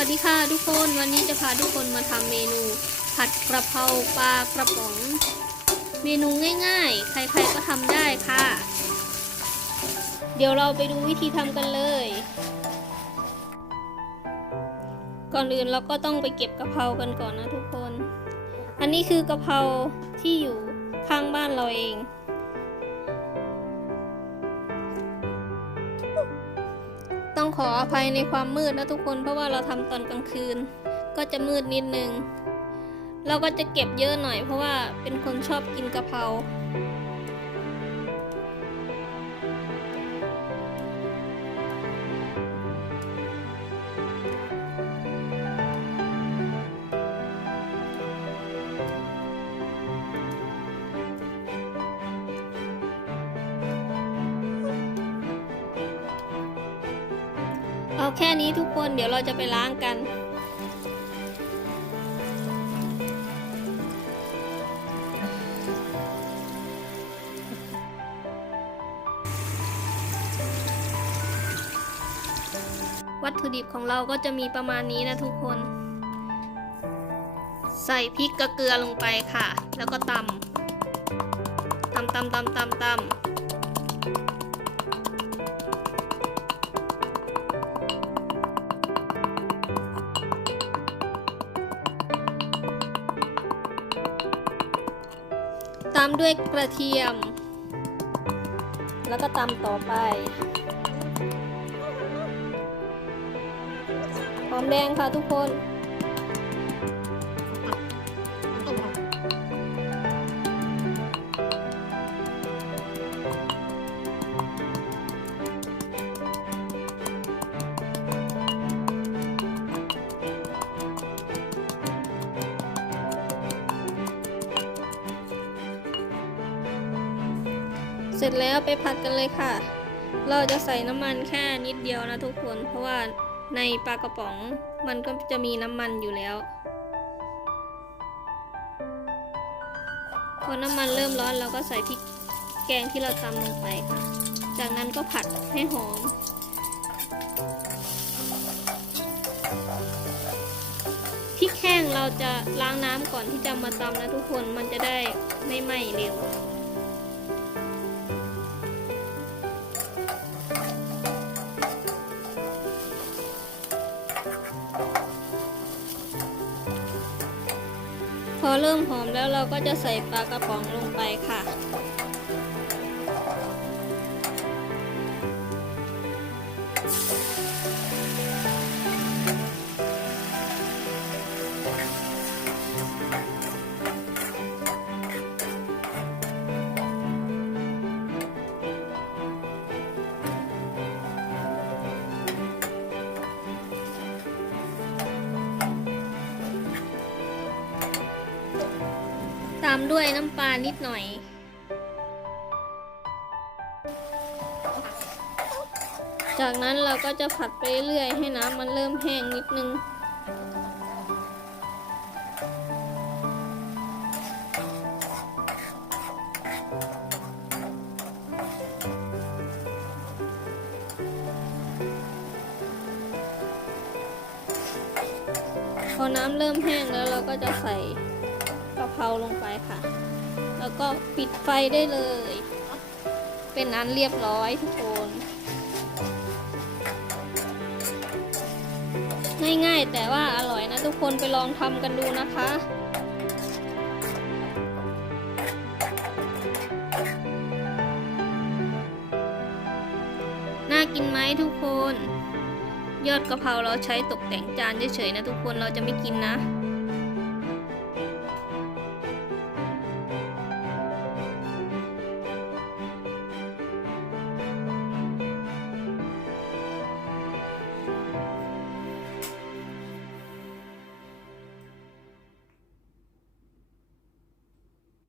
วัสดีค่ะทุกคน วันนี้จะพาทุกคนมาทำเมนู ผัดกระเพราปลากระป๋อง เมนูง่ายๆ ใครๆก็ทำได้ค่ะ เดี๋ยวเราไปดูวิธีทำกันเลย ก่อนอื่นเราก็ต้องไปเก็บกระเพรากันก่อนนะทุกคน อันนี้คือกระเพราที่อยู่ข้างบ้านเราเอง ขออภัยในความมืดนะทุกคน เพราะว่าเราทำตอนกลางคืน ก็จะมืดนิดนึง เราก็จะเก็บเยอะหน่อย เพราะว่าเป็นคนชอบกินกะเพรา เอาแค่นี้ทุกคนเดี๋ยวเราจะไปล้างกัน วัตถุดิบของเราก็จะมีประมาณนี้นะทุกคน ใส่พริกกับเกลือลงไปค่ะ แล้วก็ตำตำตำตำตำตำ ตามด้วยกระเทียม แล้วก็ตำต่อไป หอมแดงค่ะทุกคน เสร็จแล้วไปผัดกันเลยค่ะ เราจะใส่น้ำมันแค่นิดเดียวนะทุกคน เพราะว่าในปลากระป๋องมันก็จะมีน้ำมันอยู่แล้ว พอน้ำมันเริ่มร้อนเราก็ใส่พริกแกงที่เราตำลงไปค่ะ จากนั้นก็ผัดให้หอม พริกแห้งเราจะล้างน้ำก่อนที่จะมาตำนะทุกคน มันจะได้ไม่ไหม้เร็ว พอเริ่มหอมแล้วเราก็จะใส่ปลากระป๋องลงไปค่ะ ตามด้วยน้ำปลานิดหน่อย จากนั้นเราก็จะผัดไปเรื่อยให้น้ำมันเริ่มแห้งนิดนึงพอน้ำเริ่มแห้งแล้วเราก็จะใส่ กะเพราลงไปค่ะ แล้วก็ปิดไฟได้เลย เป็นอันเรียบร้อยทุกคน ง่ายๆแต่ว่าอร่อยนะทุกคนไปลองทำกันดูนะคะน่ากินไหมทุกคน ยอดกะเพราเราใช้ตกแต่งจานเฉยๆนะทุกคนเราจะไม่กินนะ